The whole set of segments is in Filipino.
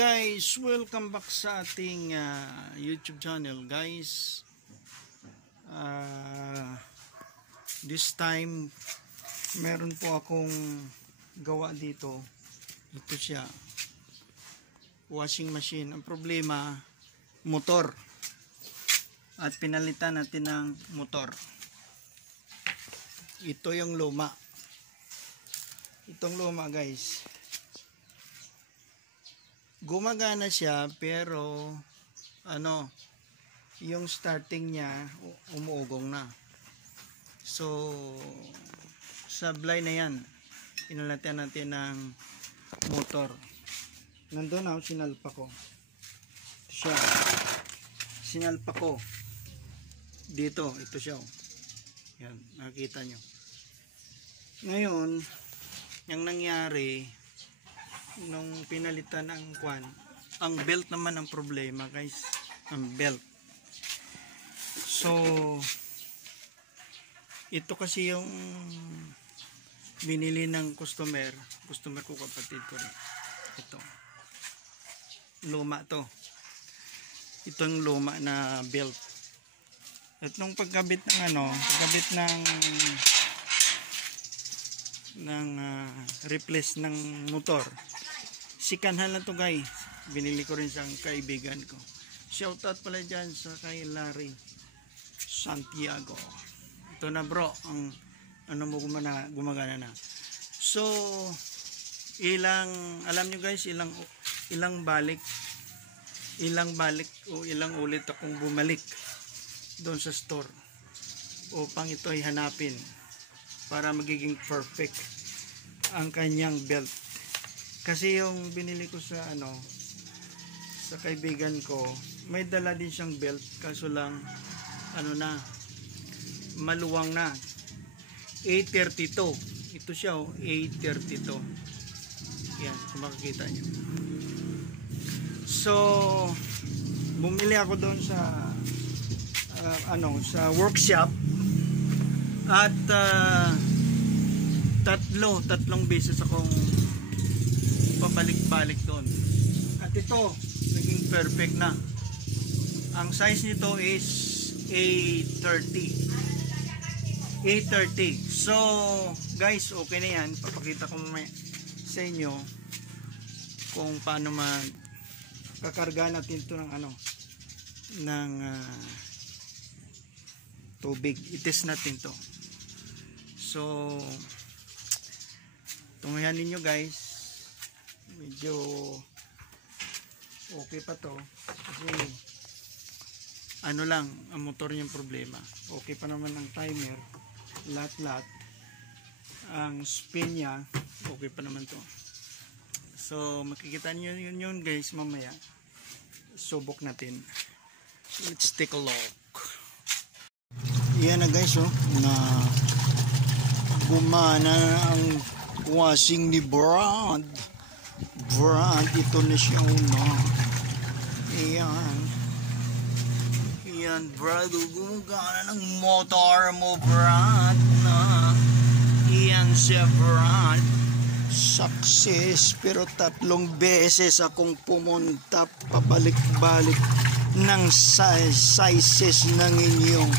guys, welcome back sa ating YouTube channel guys. This time meron po akong gawa dito. Ito siya, washing machine. Ang problema, motor, at pinalitan natin ng motor. Ito yung luma. Itong luma guys, gumagana siya pero yung starting niya umuugong na. So sablay na yan, inalatan natin ng motor. Nandun ako, sinalpa ko siya, sinalpa ko dito. Ito siya, yan, nakikita nyo. Ngayon yung nangyari nung pinalitan ng kwan, ang belt naman ang problema guys, ang belt. So ito kasi yung binili ng customer ko, kapatid ko rin. Ito luma to, itong luma na belt. At nung pagkabit ng pagkabit ng replace ng motor, sikanhan lang to guys, binili ko rin sa kaibigan ko. Shout out pala dyan sa kay Larry Santiago. Ito na bro, ang gumagana na. So alam nyo guys, ilang balik o ilang ulit akong bumalik doon sa store upang ito ay hanapin para magiging perfect ang kanyang belt. Kasi yung binili ko sa sa kaibigan ko, may dala din siyang belt, kaso lang maluwang na. A32 ito siya, A32. Yan, kung makikita nyo. So bumili ako doon sa sa workshop, at tatlong beses akong pabalik-balik doon, at ito naging perfect na. Ang size nito is A30. So guys, okay na yan. Papakita ko sa inyo kung paano kakarga natin ito ng tubig. I-test natin to. So tunghayan ninyo guys, medyo okay pa to kasi lang ang motor niyang problema. Okay pa naman ang timer, lahat ang spin niya okay pa naman to. So makikita niyo yun guys mamaya. Subok natin. So, let's take a look. Yan na guys, na gumana ang washing ni Brad. Ito na siya Ayan Brad, gumagana ng motor mo Brad na. Iyan siya Brad, success. Pero 3 beses akong pumunta pabalik-balik ng sizes ng inyong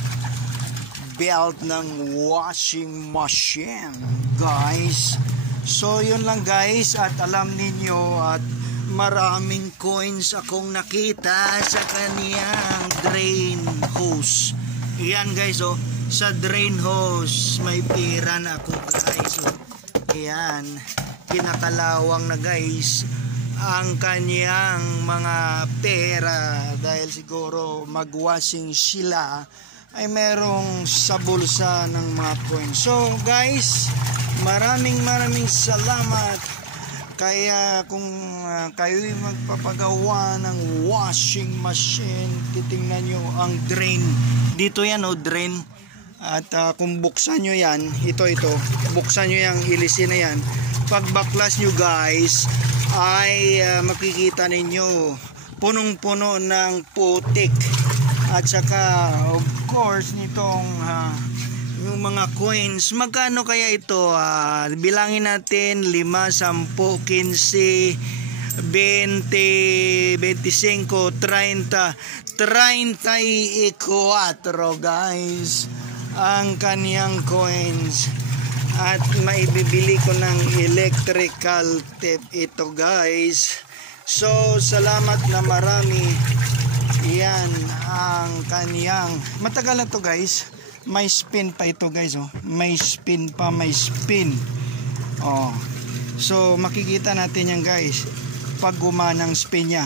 belt ng washing machine guys. So yun lang guys, at alam ninyo, at maraming coins akong nakita sa kaniyang drain hose. Ayan guys, sa drain hose may pira na ako guys. Ayan, kinakalawang na guys ang kaniyang mga pera, dahil siguro magwashing sila ay merong sa bulsa ng mga coins. So guys, maraming salamat. Kaya kung kayo'y magpapagawa ng washing machine, titingnan nyo ang drain dito. Yan drain. At kung buksan nyo yan, ito buksan nyo yung ilisin na yan, pag baklas nyo guys ay makikita ninyo punong-puno ng putik. At saka of course nitong yung mga coins. Magkano kaya ito? Bilangin natin 5, 10, 15, 20, 25, 30, 34 guys ang kaniyang coins. At maibibili ko ng electrical tape ito guys. So salamat na marami. Yan ang kaniyang, matagal na to guys. May spin pa ito guys, oh. May spin pa, may spin. Oh. So makikita natin yan guys pag gumanang spin niya.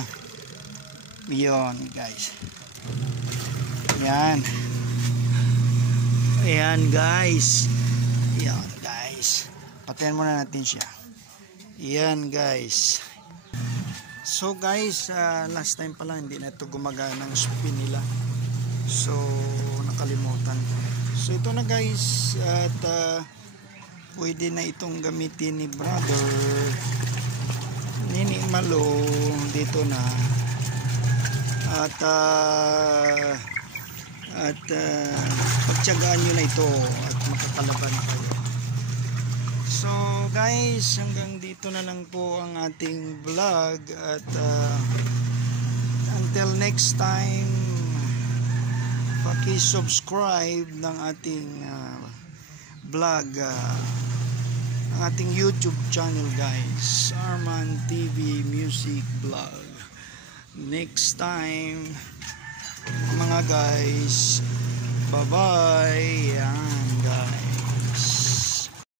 Yon guys. Yan. Ayan guys. Yan guys. Patayin muna natin siya. Yan guys. So guys, last time pala hindi na ito gumagana ng spin nila. So nakalimutan. So ito na guys, at pwede na itong gamitin ni brother Nini Malo dito na. At pagtiyagaan nyo na ito at makakalaban na kayo. So guys, hanggang dito na lang po ang ating vlog. At until next time, paki-subscribe ng ating vlog, ang ating YouTube channel guys, Arman TV Music Vlog. Next time mga guys, bye bye. Yan guys.